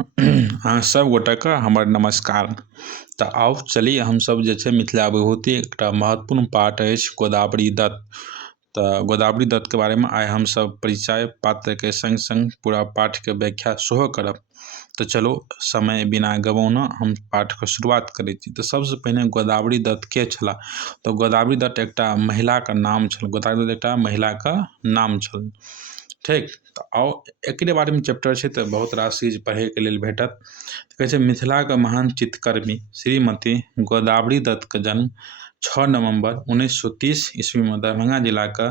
अहाँ सब गोटेके हमर नमस्कार। तऽ आउ चली हमसब जे छै मिथिला विभूति एकटा महत्वपूर्ण पाठ अछि गोदावरी दत्त। तऽ गोदावरी दत्तके बारेमे आइ हमसब परिचय पात्रके संग संग पूरा पाठके व्याख्या सेहो करब। तऽ चलो समय बिना गवाना हम पाठके शुरुआत करै छी। तऽ सबसँ पहिने गोदावरी दत्त के छलाह? तऽ गोदावरी दत्त एकटा महिलाके नाम छल। गोदावरी दत्त एकटा महिलाके नाम छल। ठीक, तऽ आउ एकरे बारेमे चैप्टर छै तऽ बहुत रास चीज पढ़ैके लेल भेटत। तऽ कहै छै मिथिलाके महान चित्रकर्मी श्रीमती गोदावरी दत्तके जन्म 6 नवम्बर 1930 ईस्वीमे दरभंगा जिलाके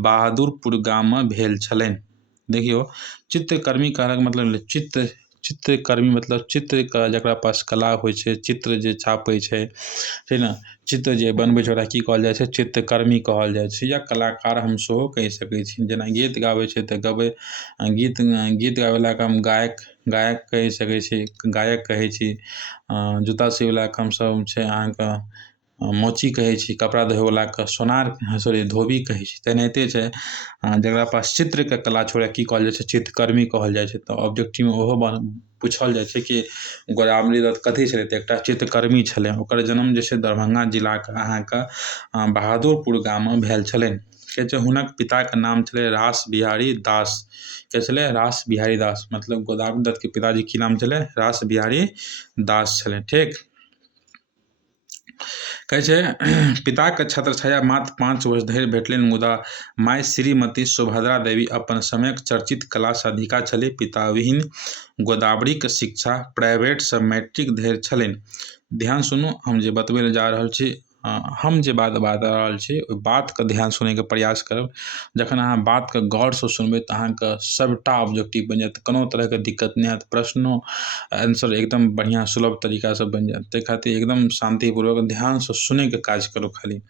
बहादुरपुर गाममे भेल छलनि। देखियौ, चित्रकर्मी कहलाके मतलब चित्रकर्मी मतलब चित्रके जकरा पास कला होइ छै, चित्र जे छापै छै, ठीक ने, चित्र जे बनबै छै ओकरा की कहल जाइ छै? चित्रकर्मी कहल जाइ छै, या कलाकार हम सेहो कहि सकै छी। जेना गीत गाबै छै तऽ गीत गाबैलाके हम गायक कहि सकै छी, गायक कहै छी। जूता सिबैलाके हमसब छै अहाँके मोची कहै छी, कपड़ा धोइवलाके धोबी कहै छी। तेनाहिते छै जकरा पास चित्रके कला छै ओकरा की कहल जाइ छै? चित्रकर्मी कहल जाइ छै। तऽ ऑब्जेक्टिवमे ओहो पूछल जाइ छै कि गोदावरी दत्त कथी छलै? तऽ एकटा चित्रकर्मी छलै। ओकर जन्म जे छै दरभंगा जिलाके अहाँके बहादुरपुर गाममे भेल छलनि। कहै छै हुनक पिताके नाम छलै रास बिहारी दास। के छलै? रास बिहारी दास। मतलब गोदावरी दत्तके पिताजी की नाम छलै? रास बिहारी दास छलै। ठीक, कहै छै पिताके छत्रछाया मात्र 5 वर्ष धरि भेटलनि, मुदा माय श्रीमती सुभद्रा देवी अपन समयक चर्चित कला साधिका छलीह। पिता विहीन गोदावरीके शिक्षा प्राइवेटसँ मैट्रिक धरि छलनि। ध्यान सुनू, हम जे बतबै लए जा रहल छी, हम जे बात बाजि रहल छी ओहि बातके ध्यान सुनैके प्रयास करब। जखन अहाँ बातके गौरसँ सुनबै तऽ अहाँके सभटा ऑब्जेक्टिव बनि जायत, कोनो तरहके दिक्कत नहि हैत। प्रश्नो आंसर एकदम बढ़िआँ सुलभ तरीकासँ बनि जायत। ताहि खातिर एकदम शान्तिपूर्वक ध्यानसँ सुनैके काज करू खाली।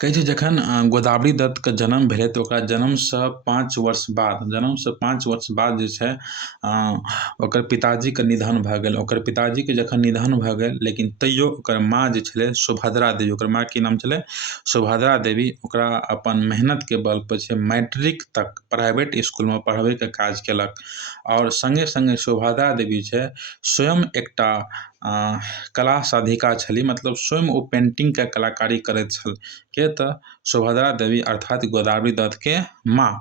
कहै छै जखन गोदावरी दत्तके जन्म भेलै तऽ ओकरा जन्मसँ 5 वर्ष बाद जे छै ओकर पिताजीके निधन भऽ गेल। ओकर पिताजीके जखन निधन भऽ गेल, लेकिन तैयो ओकर माँ जे छलै सुभद्रा देवी, ओकर माँ की नाम छलै? सुभद्रा देवी, ओकरा अपन मेहनतके बल पर छै मैट्रिक तक प्राइवेट इसकुलमे पढ़बैके काज केलक। आओर सङ्गे सङ्गे सुभद्रा देवी छै स्वयं एकटा कला साधिका छली। मतलब स्वयं ओ पेंटिंगके कलाकारी करैत छल। के? तऽ सुभद्रा देवी अर्थात गोदावरी दत्तके माँ।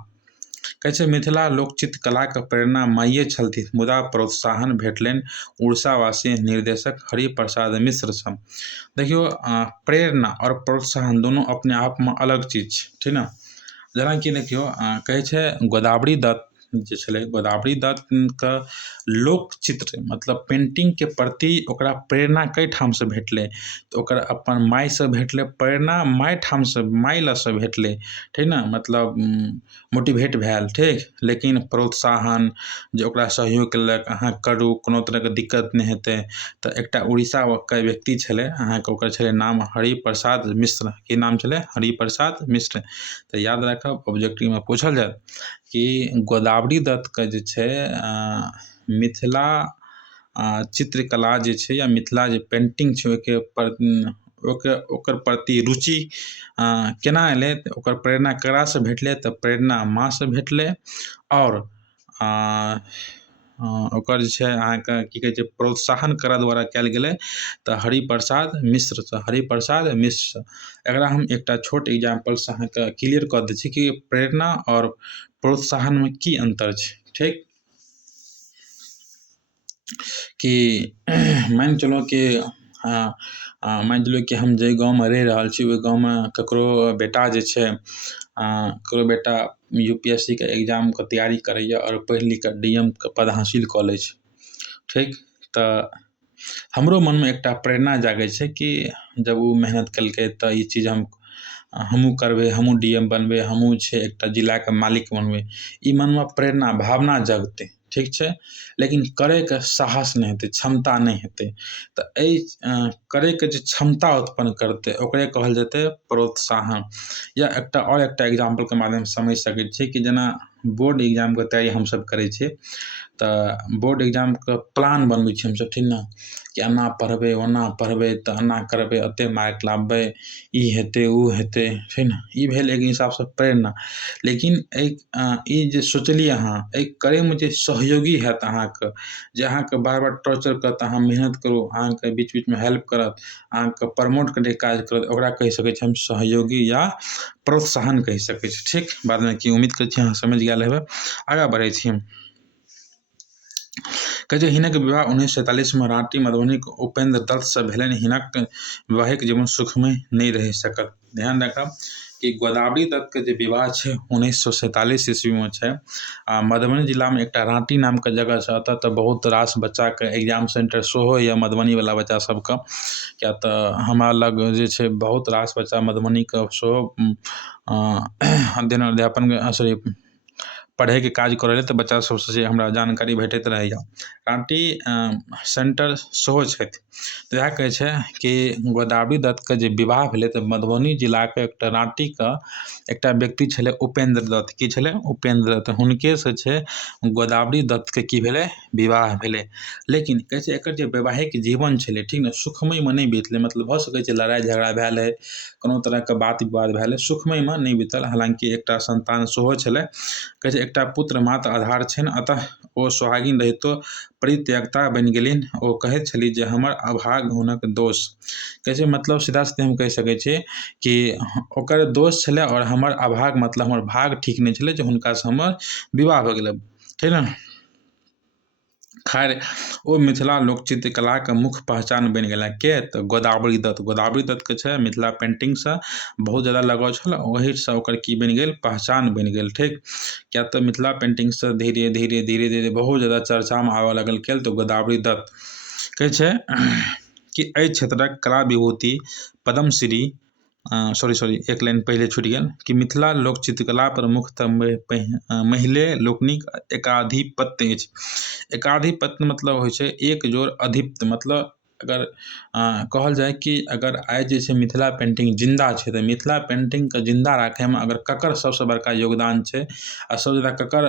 कहै छै मिथिला लोकचित्रकलाके प्रेरणा माइए छलथिन, मुदा प्रोत्साहन भेटलनि उड़ीसावासी निर्देशक हरिप्रसाद मिश्रसँ। देखियौ, प्रेरणा आओर प्रोत्साहन दुनू अपने आपमे अलग चीज छै, ठीक ने। जेनाकि देखियौ, कहै छै गोदावरी दत्त जे छलै, गोदावरी दत्तके लोकचित्र मतलब पेंटिंगके प्रति ओकरा प्रेरणा कई ठामसँ भेटलै। तऽ ओकर अपन मायसँ भेटलै प्रेरणा, माय ठामसँ, माय लगसँ भेटलै, ठीक ने, मतलब मोटिवेट भेल। ठीक, लेकिन प्रोत्साहन जे ओकरा सहयोग केलक, अहाँ करू, कोनो तरहके दिक्कत नहि हेतै। तऽ एकटा उड़ीसाके व्यक्ति छलै अहाँके, ओकर छलै नाम हरिप्रसाद मिश्र। की नाम छलै? हरिप्रसाद मिश्र। तऽ याद राखब, ऑब्जेक्टिवमे पूछल जायत कि गोदावरी दत्तके जे छै मिथिला चित्रकला जे छै या मिथिला जे पेंटिंग छै ओकर प्रति रुचि केना एलै? तऽ ओकर प्रेरणा ककरासँ भेटलै? तऽ प्रेरणा माँसँ भेटलै। आओर ओकर जे छै अहाँके की कहै छै प्रोत्साहन ककरा द्वारा कयल गेलै? तऽ हरिप्रसाद मिश्रसँ। हरिप्रसाद मिश्र। एकरा हम एकटा छोट एग्जाम्पलसँ अहाँके क्लियर कऽ दै छी कि प्रेरणा आओर प्रोत्साहनमे की अन्तर छै। ठीक, कि मानि चलू कि हम जाहि गाँवमे रहि रहल छी ओहि गाँवमे ककरो बेटा UPSC के एग्जामके तैयारी करैए आओर पढ़ि लिख कऽ DM के पद हासिल कऽ लै छै। ठीक, तऽ हमरो मनमे एकटा प्रेरणा जागै छै कि जब ओ मेहनत केलकै तऽ ई चीज हमहूँ करबै, हमहूँ DM बनबै, हमहूँ छै एकटा जिलाके मालिक बनबै। ई मनमे प्रेरणा भावना जगतै, ठीक छै, लेकिन करैके साहस नहि हेतै, क्षमता नहि हेतै। तऽ एहि करैके जे क्षमता उत्पन्न करतै ओकरे कहल जेतै प्रोत्साहन। या एकटा एग्जाम्पलके माध्यमसँ समझि सकै छियै कि जेना बोर्ड एग्जामके तैयारी हमसब करै छियै तऽ बोर्ड एग्जामके प्लान बनबै छी हमसब, ठीक ने, कि एना पढ़बै ओना पढ़बै तऽ एना करबै एतेक मार्क लाबबै, ई हेतै ओ हेतै, छै ने। ई भेल एक हिसाबसँ प्रेरणा। लेकिन ई जे सोचलिए अहाँ, एहि करैमे जे सहयोगी हैत अहाँके, जे अहाँके बार बार टॉर्चर करत, अहाँ मेहनत करू, अहाँके बीच बीचमे हेल्प करत, अहाँके प्रमोट करैके काज करत, ओकरा कहि सकै छी हम सहयोगी या प्रोत्साहन कहि सकै छी। ठीक, बादमे की उम्मीद करै छी अहाँ समझि गेल हेबै। आगाँ बढ़ै छी हम। कहै छै हिनक विवाह 1947 राँटी मधुबनीक उपेन्द्र दत्तसँ भेलनि। हिनक वैवाहिक जीवन सुखमय नहि रहि सकल। ध्यान राखब कि गोदावरी दत्तके जे विवाह छै 1947 ईस्वीमे छै। मधुबनी जिलामे एकटा राँटी नामके जगह छै। एतऽ तऽ बहुत रास बच्चाके एग्जाम सेंटर सेहो यऽ मधुबनीवला बच्चा सबके, किया तऽ हमरा लग जे छै बहुत रास बच्चा मधुबनीके सेहो अध्ययन अध्यापन सॉरी पढ़ैके काज करैए, तऽ बच्चा सबसँ जे हमरा जानकारी भेटैत रहैए। राँटी सेंटर सेहो छथि। तऽ इएह कहै छै कि गोदावरी दत्तके जे विवाह भेलै तऽ मधुबनी जिलाके एकटा राँटीके एकटा व्यक्ति छलै उपेन्द्र दत्त। की छलै? उपेन्द्र दत्त। हुनकेसँ छै गोदावरी दत्तके की भेलै? विवाह भेलै। लेकिन कहै छै एकर जे वैवाहिक जीवन छलै, ठीक ने, सुखमयमे नहि बीतलै। मतलब भऽ सकै छै लड़ाइ झगड़ा भेल है, कोनो तरहके बात विवाद भेल है, सुखमयमे नहि बीतल। हालांकि एकटा संतान सेहो छलै। कहै छै एकटा पुत्र मात्र आधार छनि, अतः ओ सोहागिन रहितो परित्यक्ता बनि गेलिन। ओ कहैत छलीह जे हमर अभाग हुनक दोष। कहै छै मतलब सीधा सीधे हम कहि सकै छी कि ओकर दोष छलै और हमर अभाग मतलब हमर भाग ठीक नहि छलै जे हुनकासँ हमर विवाह भऽ गेलै, ठीक ने। खैर ओ मिथिला लोकचित्रकलाके मुख्य पहचान बनि गेला। के? तऽ गोदावरी दत्त। गोदावरी दत्तके छै मिथिला पेंटिंगसँ बहुत ज़्यादा लगाव छल, ओहिसँ ओकर की बनि गेल? पहचान बनि गेल। ठीक, किया तऽ मिथिला पेंटिंगसँ धीरे धीरे धीरे धीरे बहुत ज़्यादा चर्चामे आबऽ लगल। केल तऽ गोदावरी दत्त। कहै छै कि एहि क्षेत्रक कला विभूति पद्मश्री सॉरी एक लाइन पहिले छूटि गेल कि मिथिला लोक चित्रकला पर मुख्यतः महिले लोकनिक एकाधिपत्य अछि। एकाधिपत्य मतलब होइ छै एक जोड़ अधिपत्य। मतलब अगर कहल जाय कि अगर आइ जे छै मिथिला पेंटिंग जिन्दा छै, तऽ मिथिला पेंटिंगके जिन्दा राखैमे अगर ककर सबसँ बड़का योगदान छै आ सबसँ ज्यादा ककर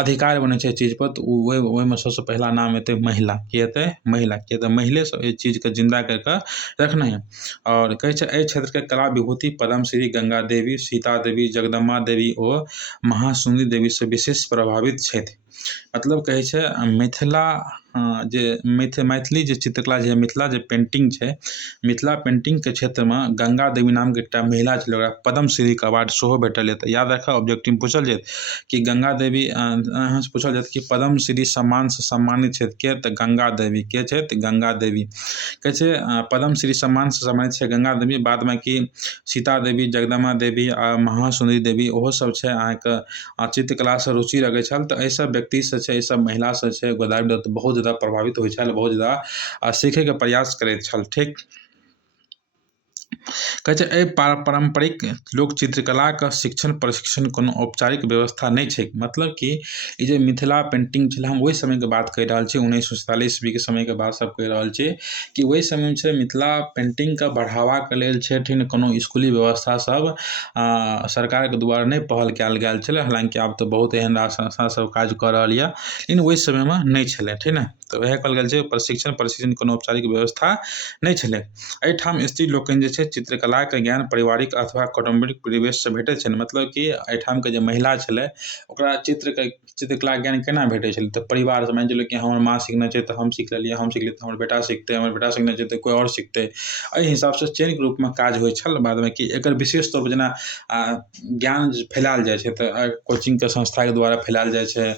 अधिकार बनै छै चीजपर, तऽ ओहिमे सबसँ पहिला नाम एतै महिला। की हेतै? महिला। किया तऽ महिले सब एहि चीजके जिन्दा करि कऽ रखने है। और कहै छै एहि क्षेत्रके कला विभूति पद्मश्री गंगा देवी, सीता देवी, जगदम्बा देवी ओ महासुंदरी देवीसँ विशेष प्रभावित छथि। मतलब कहै छै मिथिला जे मैथिली जे चित्रकला जे मिथिला जे पेंटिंग छै, मिथिला पेंटिंगके क्षेत्रमे गंगा देवी नामके एकटा महिला छलै, ओकरा पद्मश्रीके अवार्ड सेहो भेटल यऽ। तऽ याद राखब, ऑब्जेक्टिव पूछल जायत कि गंगा देवी अहाँसँ पूछल जायत कि पद्मश्री सम्मानसँ सम्मानित छथि के? तऽ गंगा देवी। के छथि? गंगा देवी। कहै छै पद्मश्री सम्मानसँ सम्मानित छै गंगा देवी। बादमे कि सीता देवी, जगदम्बा देवी आ महासुंदरी देवी ओहो सब छै अहाँके चित्रकलासँ रुचि रखै छल। तऽ एहिसब व्यक्तिसँ छै, एहिसब महिलासँ छै गोदावरी दत्त बहुत ज़्यादा प्रभावित होइ छल, बहुत ज़्यादा सीखैके प्रयास करैत छल। ठीक, कहै छै एहि पारंपरिक लोक चित्रकलाके शिक्षण प्रशिक्षण कोनो औपचारिक व्यवस्था नहि छै। मतलब कि ई जे मिथिला पेंटिंग छलै, हम ओहि समयके बात कहि रहल छी, 1947 ईस्वीके समयके बात सब कहि रहल छी कि ओहि समयमे छै मिथिला पेंटिंगके बढ़ावाके लेल छै, ठीक ने, कोनो इसकुली व्यवस्था सब सरकारके द्वारा नहि पहल कयल गेल छलै। हालांकि आब तऽ बहुत एहन रास संस्था सब काज कऽ रहल यऽ, लेकिन ओहि समयमे नहि छलै, ठीक ने। तऽ वएह कहल गेल छै प्रशिक्षण कोनो औपचारिक व्यवस्था नहि छलै। एहिठाम स्त्री लोकनि जे छै चित्रकलाके ज्ञान पारिवारिक अथवा कौटुम्बिक परिवेशसँ भेटैत छै। मतलब कि एहिठामके जे महिला छलै ओकरा चित्रकला ज्ञान केना भेटै छलै? तऽ परिवारसँ। मानि चलियौ कि हमर माँ सिखने छै तऽ हम सीख लेलियै, हम सिखलियै तऽ हमर बेटा सिखतै, हमर बेटा सिखने छै तऽ कोइ आओर सिखतै। एहि हिसाबसँ चेनके रूपमे काज होइ छल। बादमे कि एकर विशेष तौरपर जेना ज्ञान फैलायल जाइ छै तऽ कोचिंगके संस्थाके द्वारा फैलायल जाइ छै।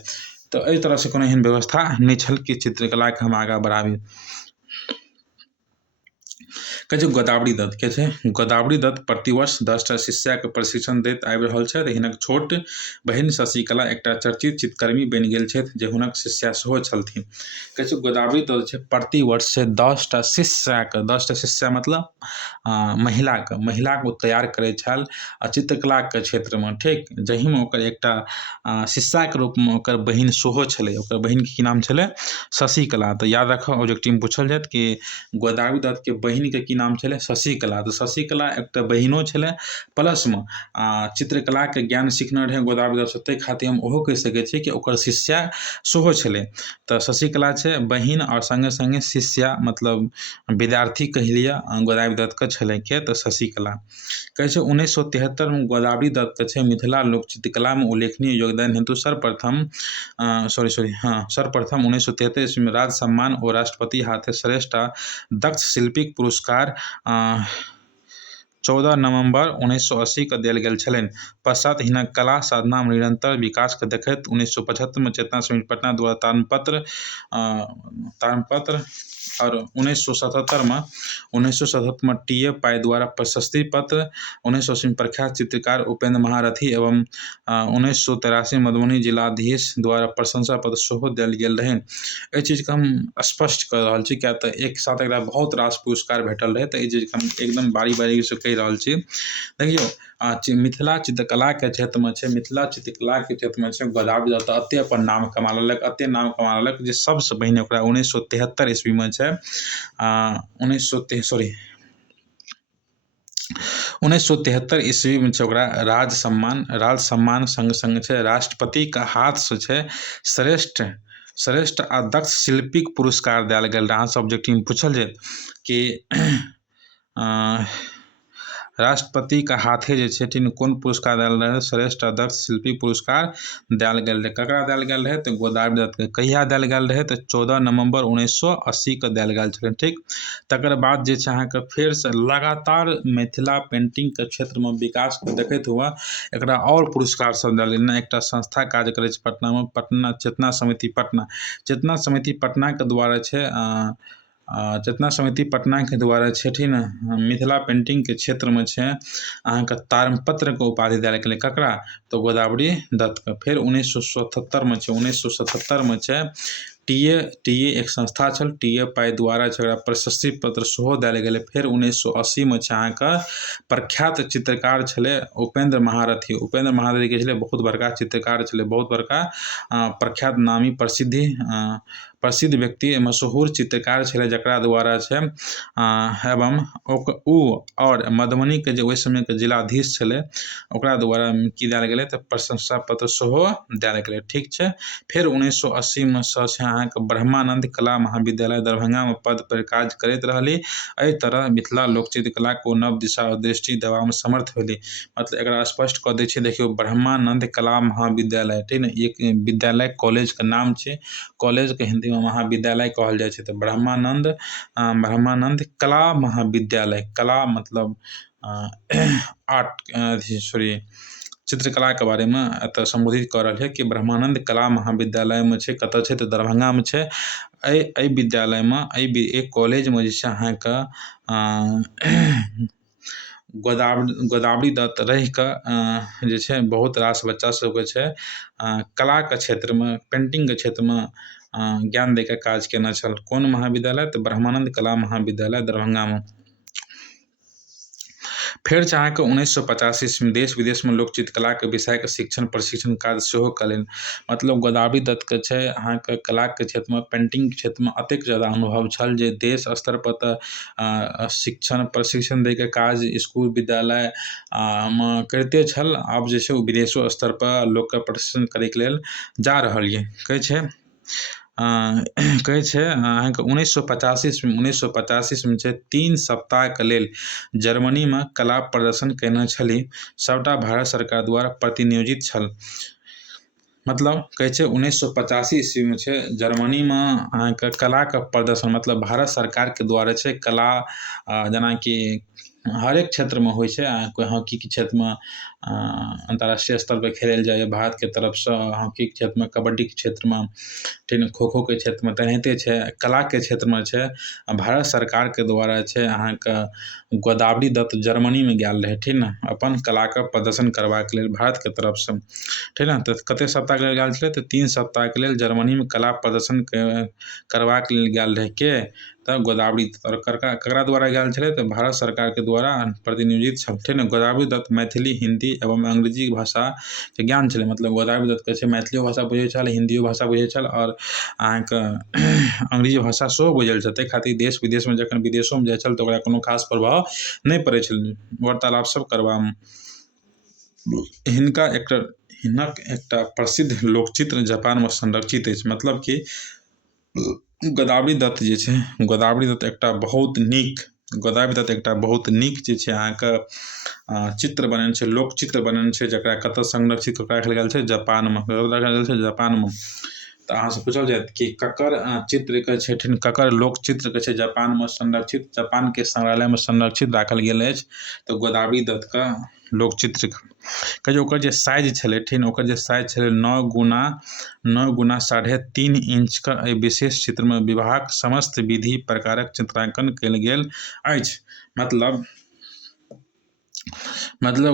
तऽ एहि तरहसँ कोनो एहन व्यवस्था नहि छल कि चित्रकलाके हम आगाँ बढ़ाबी। कहै छै गोदावरी दत्त। के छै? गोदावरी दत्त प्रतिवर्ष 10टा शिष्याके प्रशिक्षण दैत आबि रहल छथि। हिनक छोट बहिन शशिकला एकटा चर्चित चित्रकर्मी बनि गेल छथि जे हुनक शिष्या सेहो छलथिन। कहै छै गोदावरी दत्त छै प्रतिवर्ष 10टा शिष्याके, 10टा शिष्या मतलब महिलाके ओ तैयार करै छल आ चित्रकलाके क्षेत्रमे। ठीक, जाहिमे ओकर एकटा शिष्याके रूपमे ओकर बहिन सेहो छलै। ओकर बहिनके की नाम छलै? शशिकला। तऽ याद राखब, ऑब्जेक्टिव पूछल जायत कि गोदावरी दत्तके बहिनके की नाम छलै शशिकला। तऽ शशिकला एकटा बहिनो छलै, प्लसमे चित्रकलाके ज्ञान सिखने रहै गोदावरी दत्तसँ, ताहि खातिर हम ओहो कहि सकै छियै कि ओकर शिष्या सेहो छलै। तऽ शशिकला छै बहिन और संगे संगे शिष्या, मतलब विद्यार्थी कहि लिअ गोदावरी दत्तके छलै के तऽ शशिकला। कहै छै 1973 में गोदावरी दत्त छै मिथिला लोक चित्रकलामे उल्लेखनीय योगदान हेतु सर्वप्रथम 1973 ईस्वी में राज्य सम्मान और राष्ट्रपति हाथे श्रेष्ठ दक्ष शिल्पीक पुरस्कार 14 नवंबर 1980 के देल गेल छलनि। पश्चात हिनक कला साधनामे निरंतर विकासके देखैत 1975 में चेतना समिति पटना द्वारा ताम्रपत्र और 1977 में टी.ए. पाई द्वारा प्रशस्ति पत्र, 1980 में प्रख्यात चित्रकार उपेंद्र महारथी एवं 1983 मधुबनी जिलाधीश द्वारा प्रशंसा पत्र सेहो देल गेल रहै। एहि चीजके हम स्पष्ट कर रहल छी, क्या तऽ एक साथ एकरा बहुत रास पुरस्कार भेटल रहै, तऽ ई चीजके हम एकदम बारी बारीसँ कहि रहल छी। देखियौ मिथिला चित्रकलाके क्षेत्रमे छै, मिथिला चित्रकलाके क्षेत्रमे छै गोदावरी दत्त एतेक अपन नाम कमा लेलक, एतेक नाम कमा लेलक जे सबसँ पहिने ओकरा 1973 ईस्वीमे छै 1973 ईस्वीमे छै ओकरा राज्य सम्मान संग संग छै राष्ट्रपतिके हाथसँ छै श्रेष्ठ आ दक्ष शिल्पीक पुरस्कार देल गेल रहै। अहाँसँ ऑब्जेक्टिवमे पूछल जाय कि राष्ट्रपतिके हाथे जे छै कोन पुरस्कार देल रहै, श्रेष्ठ आ दक्ष शिल्पी पुरस्कार देल गेल रहै। ककरा देल गेल रहै तऽ गोदावरी दत्तके। कहिया देल गेल रहै तऽ 14 नवंबर 1980 के देल गेल छलै। ठीक, तकर बाद जे छै अहाँके फेरसँ लगातार मिथिला पेंटिंगके क्षेत्रमे विकास देखैत हुआ एकरा और पुरस्कार सब देल गेल। एकटा संस्था काज करै छै पटनामे, पटना चेतना समिति पटना। चेतना समिति पटनाके द्वारा छै चेतना समिति पटनाके द्वारा छथिन मिथिला पेंटिंगके क्षेत्रमे छै अहाँके ताम्रपत्रके उपाधि देल गेलै। ककरा तऽ गोदावरी दत्तके। फेर 1977 में छै टी.ए. एक संस्था छल, टी.ए. पाई द्वारा छै ओकरा प्रशस्ति पत्र सेहो देल गेलै। फेर 1980 में छै अहाँके प्रख्यात चित्रकार छलै उपेंद्र महारथी। उपेंद्र महारथी के छलै बहुत बड़का चित्रकार छलै, बहुत बड़का प्रख्यात नामी प्रसिद्ध व्यक्ति, मशहूर चित्रकार छलै जकरा द्वारा छै एवं ओ और मधुबनीके जे ओहि समयके जिलाधीश छलै ओकरा द्वारा की देल गेलै तऽ प्रशंसा पत्र सेहो देल गेलै। ठीक छै। फेर 1980 में छै अहाँके ब्रह्मानंद कला महाविद्यालय दरभंगामे पद पर काज करैत रहली। एहि तरह मिथिला लोक चित्रकलाको नव दिशा और दृष्टि देबामे समर्थ भेली। मतलब एकरा स्पष्ट कऽ दै छियै, देखियौ ब्रह्मानंद कला महाविद्यालय, ठीक ने, एक विद्यालय कॉलेजके नाम छै, कॉलेजके हिंदीमे महाविद्यालय कहल जाइ छै। तऽ ब्रह्मानंद कला महाविद्यालय, कला मतलब चित्रकलाके बारेमे एतऽ संबोधित कऽ रहल है कि ब्रह्मानंद कला महाविद्यालयमे छै, कतऽ छै तऽ दरभंगामे छै। एहि विद्यालयमे एहि कॉलेजमे जे छै अहाँके गोदावरी दत्त रहि कऽ जे छै बहुत रास बच्चा सबके छै कलाके क्षेत्रमे, पेंटिंगके क्षेत्रमे ज्ञान दैके काज केने छल। कोन महाविद्यालय तऽ ब्रह्मानंद कला महाविद्यालय दरभंगामे। फेर छै अहाँके 1985 ईस्वीमे देश विदेशमे लोक चित्रकलाके विषयके शिक्षण प्रशिक्षण काज सेहो कयलनि। मतलब गोदावरी दत्तके छै अहाँके कलाके क्षेत्रमे, पेंटिंगके क्षेत्रमे एतेक ज्यादा अनुभव छल जे देश स्तर पर तऽ शिक्षण प्रशिक्षण दैके काज इसकुल विद्यालय मे करिते छल। आब जे छै ओ विदेशो स्तर पर लोकके प्रशिक्षण करैके लेल जा रहल यऽ। कहै छै अहाँके 1985 ईस्वीमे छै 3 सप्ताहके लेल जर्मनीमे कला प्रदर्शन कयने छली। सबटा भारत सरकार द्वारा प्रतिनियोजित छल। मतलब कहै छै 1985 ईस्वीमे छै जर्मनीमे अहाँके कलाके प्रदर्शन, मतलब भारत सरकारके द्वारा छै कला, जेनाकि हरेक क्षेत्रमे होइ छै, कोइ हॉकीके क्षेत्रमे अंतर्राष्ट्रीय स्तर पर खेलल जाइए भारतके तरफसँ, हॉकीके क्षेत्रमे, कबड्डीके क्षेत्रमे, ठीक ने, खो खोके क्षेत्रमे। तेनाहिते छै कलाके क्षेत्रमे छै भारत सरकारके द्वारा छै अहाँके गोदावरी दत्त जर्मनीमे गेल रहै, ठीक ने, अपन कलाके प्रदर्शन करबाक लेल भारतके तरफसँ, ठीक ने। तऽ कतेक सप्ताहके लेल गेल छलै तऽ 3 सप्ताहके लेल जर्मनीमे कला प्रदर्शन करबाक लेल गेल रहै के तऽ गोदावरी दत्त। और ककरा द्वारा गेल छलै तऽ भारत सरकारके द्वारा प्रतिनियोजित छलथिन। गोदावरी दत्त मैथिली, हिंदी एवं अंग्रेजी भाषाके ज्ञान छलै, मतलब गोदावरी दत्तके छै मैथिलियो भाषा बुझै छल, हिंदियो भाषा बुझै छल और अहाँके अंग्रेजी भाषा सेहो बुझल छल। ताहि खातिर देश विदेशमे जखन विदेशोमे जाइ छल तऽ ओकरा कोनो खास प्रभाव नहि पड़ै छल वार्तालाप सब करबामे। हिनक एकटा प्रसिद्ध लोकचित्र जापानमे संरक्षित अछि। मतलब कि गोदावरी दत्त जे छै, गोदावरी दत्त एकटा बहुत नीक जे छै अहाँके चित्र बनेने छै, लोकचित्र बनेने छै, जकरा कतऽ संरक्षित राखल गेल छै, जापानमे राखल गेल छै, जापानमे। तऽ अहाँसँ पूछल जायत कि ककर चित्रके छथिन, ककर लोकचित्रके छै जापानमे संरक्षित, जापानके संग्रहालयमे संरक्षित राखल गेल अछि, तऽ गोदावरी दत्तके लोकचित्रके जे ओकर जे साइज छलथिन, ओकर जे साइज छलै 9 x 3.5 इंचके एहि विशेष चित्रमे विवाहक समस्त विधि प्रकारक चित्रांकन कयल गेल अछि। मतलब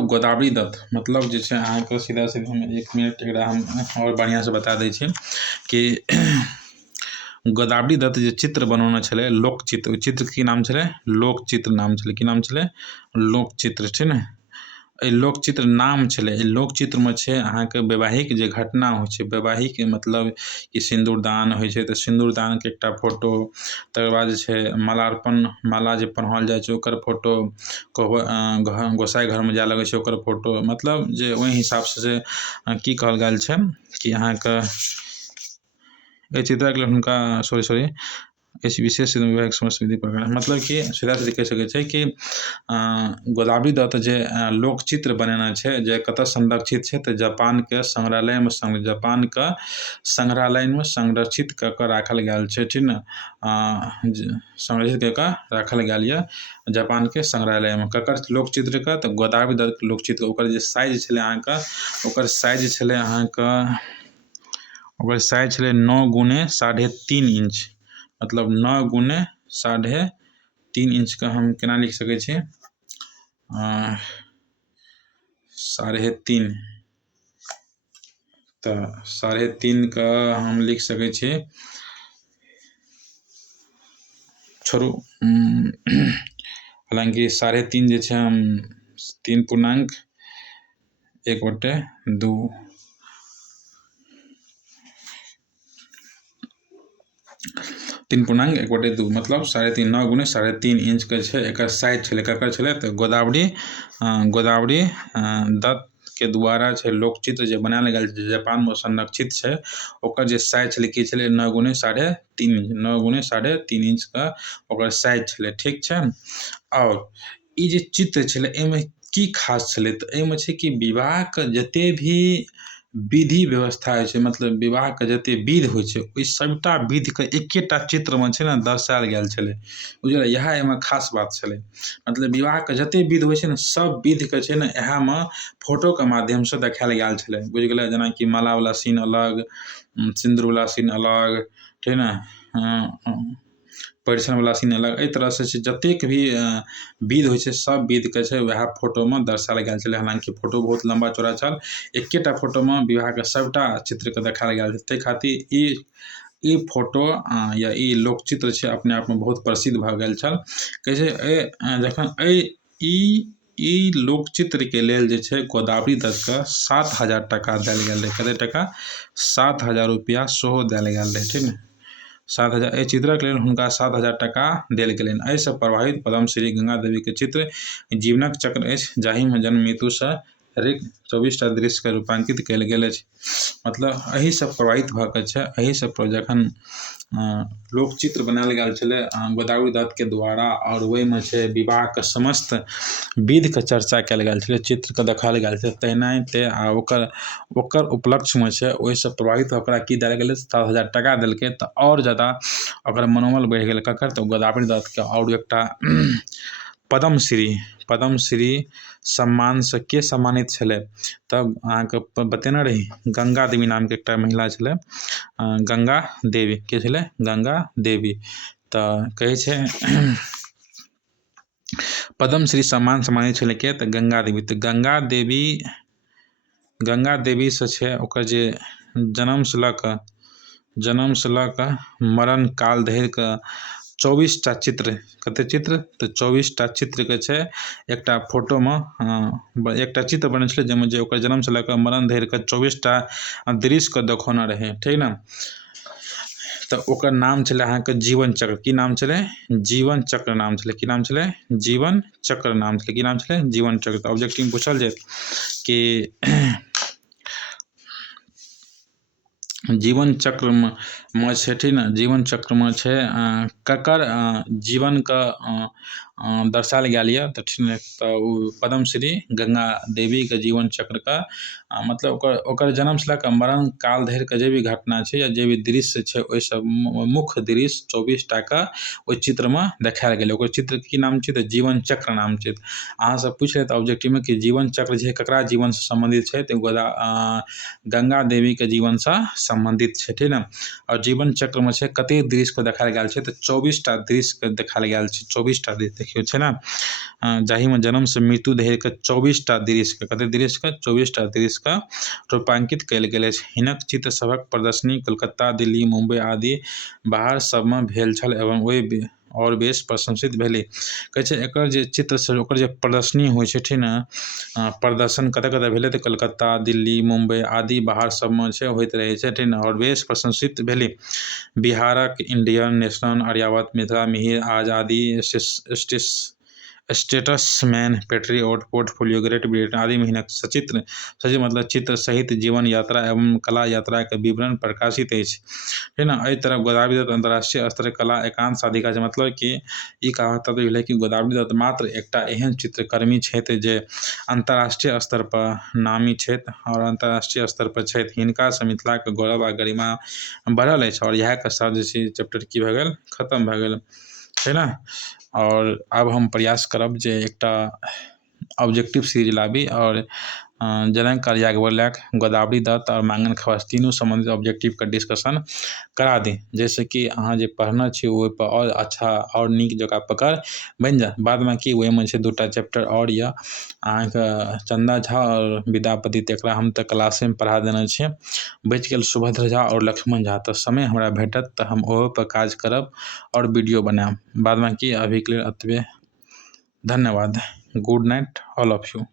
गोदावरी दत्त मतलब जे छै अहाँके सीधा हम 1 मिनट एकरा हम आओर बढ़िआँसँ बता दै छी कि गोदावरी दत्त जे चित्र बनौने छलै लोकचित्र, ओहि चित्रके की नाम छलै? लोकचित्र नाम छलै। की नाम छलै? लोकचित्र छै ने। एहि लोकचित्र नाम छलै। एहि लोकचित्रमे छै अहाँके वैवाहिक जे घटना होइ छै, वैवाहिक मतलब कि सिन्दूरदान होइ छै तऽ सिन्दूरदानके एकटा फोटो, तकर बाद जे छै माला जे पहिराओल जाइ छै ओकर फोटो, गोसाइ घरमे जाय लगै छै ओकर फोटो, मतलब जे ओहि हिसाबसँ से की कहल गेल छै कि अहाँके एहि चित्रक लेल हुनका इस विशेष वैवाहिक समस्त विधि प्रकार, मतलब कि सीधा सीधी कहि सकै छै कि गोदावरी दत्त जे लोकचित्र बनेने छै जे कतऽ संरक्षित छै तऽ जापानके संग्रहालयमे संरक्षित कऽ कऽ राखल गेल छै, ठीक ने। संरक्षित कऽ कऽ राखल गेल यऽ जापानके संग्रहालयमे। ककर लोकचित्रके? तऽ गोदावरी दत्त लोकचित्र। ओकर जे साइज छलै अहाँके, ओकर साइज छलै 9 x 3.5 इंच, मतलब 9 x 3.5 इंचके हम केना लिख सकै छी? 3.5, तऽ 3.5 के हम लिख सकै छी, छोड़ू हालांकि 3.5 जे छै हम 3.1/2 3.1/2 मतलब 3.5 9 x 3.5 इंचके छै एकर साइज छलै। ककर छलै? तऽ गोदावरी दत्तके द्वारा छै लोकचित्र जे बनायल गेल छै, जापानमे संरक्षित छै, ओकर जे साइज छलै की छलै? 9 x 3.5 इंचके ओकर साइज छलै, ठीक छै। आओर ई जे चित्र छलै एहिमे की खास छलै? तऽ एहिमे छै कि विवाहके जते भी विधि व्यवस्था होइ छै, मतलब विवाहके जते विध होइ छै ओहि सबटा विधिके एकेटा चित्रमे छै ने दर्शायल गेल छलै, बुझलियै? इएह एहिमे खास बात छलै। मतलब विवाहके जते विध होइ छै ने सब विधिके छै ने इएहमे फोटोके माध्यमसँ देखायल गेल छलै, बुझि गेलै? जेनाकि मालावला सीन अलग, सिन्दूरवला सीन अलग, ठीक ने, परिछनवला सीन अलग, एहि तरहसँ छै जतेक भी विध होइ छै सब विधके छै वएह फोटोमे दर्शायल गेल छलै। हालांकि फोटो बहुत लम्बा चौड़ा छल, एकेटा फोटोमे विवाहके सबटा चित्रके देखायल गेल छै। ताहि खातिर ई फोटो या ई लोकचित्र छै अपने आपमे बहुत प्रसिद्ध भऽ गेल छल। कहै छै जखन ई लोकचित्रके लेल जे छै गोदावरी दत्तके 7,000 टाका देल गेल रहै। कतेक टाका? 7,000 रुपैआ सेहो देल गेल रहै, ठीक ने। 7,000 एहि चित्रक लेल हुनका 7,000 टाका देल गेलनि। एहिसँ प्रभावित पद्मश्री गंगा देवीके चित्र जीवनक चक्र अछि, जाहिमे जन्म मृत्युसँ हरेक 24टा दृश्यके रूपांकित कयल गेल अछि। मतलब एहिसँ प्रभावित भऽ कऽ छै, एहिसँ जखन लोकचित्र बनायल गेल छलै गोदावरी दत्तके द्वारा, आओर ओहिमे छै विवाहके समस्त विधिके चर्चा कयल गेल छलै, चित्रके देखायल गेल छलै, तेनाहिते ओकर उपलक्ष्यमे छै ओहिसँ प्रभावित ओकरा की देल गेलै? 7,000 टाका देलकै। तऽ आओर ज्यादा ओकर मनोबल बढ़ि गेल। ककर? तऽ गोदावरी दत्तके। आओर एकटा पद्मश्री सम्मानसँ के सम्मानित छलै? तब अहाँके बतेने रही गंगा देवी नामके एकटा महिला छलै, गंगा देवी। के छलै? गंगा देवी। तऽ कहै छै पद्मश्री सम्मानित छलै के? तऽ गंगा देवी। तऽ गंगा देवीसँ छै ओकर जे जन्मसँ लऽ कऽ मरण काल धरिके 24टा चित्र, कते चित्र तऽ 24टा चित्रके छै एकटा फोटोमे एकटा चित्र बनै छलै जाहिमे जे ओकर जन्मसँ लऽ कऽ मरण धरिके 24टा दृश्यके देखौने रहै, ठीक ने। तऽ ओकर नाम छलै अहाँके जीवन चक्र। की नाम छलै? जीवन चक्र नाम छलै। की नाम छलै? जीवन चक्र नाम छलै। की नाम छलै? जीवन चक्र। तऽ ऑब्जेक्टिव पूछल जाय कि जीवन चक्रमे छै, ठीक ने, जीवन चक्रमे छै ककर जीवनके दर्शायल गेल यऽ तऽ ठीक ने। तऽ ओ पद्मश्री गंगा देवीके जीवन चक्रके मतलब ओकर जन्मसँ लऽ कऽ मरण काल धरिके जे भी घटना छै या जे भी दृश्य छै ओहि सब मुख्य दृश्य 24टाके ओहि चित्रमे देखायल गेलै। ओकर चित्रके की नाम छै? तऽ जीवन चक्र नाम छै। अहाँसब पूछि लेत ऑब्जेक्टिवमे कि जीवन चक्र जे ककरा जीवनसँ सम्बन्धित छै तऽ गंगा देवीके जीवनसँ सम्बन्धित छै, ठीक ने। और जीवन चक्रमे छै कतेक दृश्यके देखायल गेल छै तऽ 24टा दृश्यके देखायल गेल छै। 24टा दृश्य देखियौ छै ने, जाहिमे जन्मसँ मृत्यु धरिके 24टा दृश्यके, कतेक दृश्यके? 24टा दृश्यके रूपांकित कयल गेल अछि। हिनक चित्र सभक प्रदर्शनी कलकत्ता, दिल्ली, मुंबई आदि बाहर सबमे भेल छल एवं ओहि और बेस प्रशंसित भेलै। कहै छै एकर जे चित्र छै ओकर जे प्रदर्शनी होइ छै, ठीक ने, प्रदर्शन कतऽ कतऽ भेलै तऽ कलकत्ता, दिल्ली, मुंबई आदि बाहर सबमे छै होइत रहै छै, ठीक ने, और बेस प्रशंसित भेलै। बिहारक इंडियन नेशनल, आर्यावर्त, मिथिला मिहिर, आजादी, statesman, Patriot, portfolio, great Britain आदि में हिनक सचित्र मतलब चित्र सहित जीवन यात्रा एवं कला यात्रा के विवरण प्रकाशित अछि, ठीक ने। एहि तरह गोदावरी दत्त अंतर्राष्ट्रीय स्तर कला एकांत साधिका छै। मतलब कि ई कहत भेलै कि गोदावरी दत्त मात्र एकटा एहन चित्रकर्मी छथि जे अंतर्राष्ट्रीय स्तर पर नामी छथि और अंतर्राष्ट्रीय स्तर पर छथि। हिनकासँ मिथिलाके गौरव आ गरिमा बढ़ल अछि और इएहके साथ जे छै चैप्टर की भऽ गेल? खत्म भऽ गेल, छै ने। और आब हम प्रयास करब जे एकटा ऑब्जेक्टिव सीरीज लाबी और जनक और याज्ञवल्क्य, गोदावरी दत्त और मांगन खवास तीनों संबंधित ऑब्जेक्टिवके डिस्कशन करा दी, जाहिसँ कि अहाँ जे पढ़ने छी ओहिपर और अच्छा और नीक जकाँ पकड़ बनि जायत। बादमे कि ओहिमे छै 2टा चैप्टर और यऽ अहाँके चंदा झा और विद्यापति, तऽ एकरा हम तऽ क्लासेमे पढ़ा देने छियै। बचि गेल सुभद्र झा और लक्ष्मण झा, तऽ समय हमरा भेटत तऽ हम ओहोपर काज करब और वीडियो बनायब। बादमे कि अभीके लेल एतबे। धन्यवाद। Good night all of U.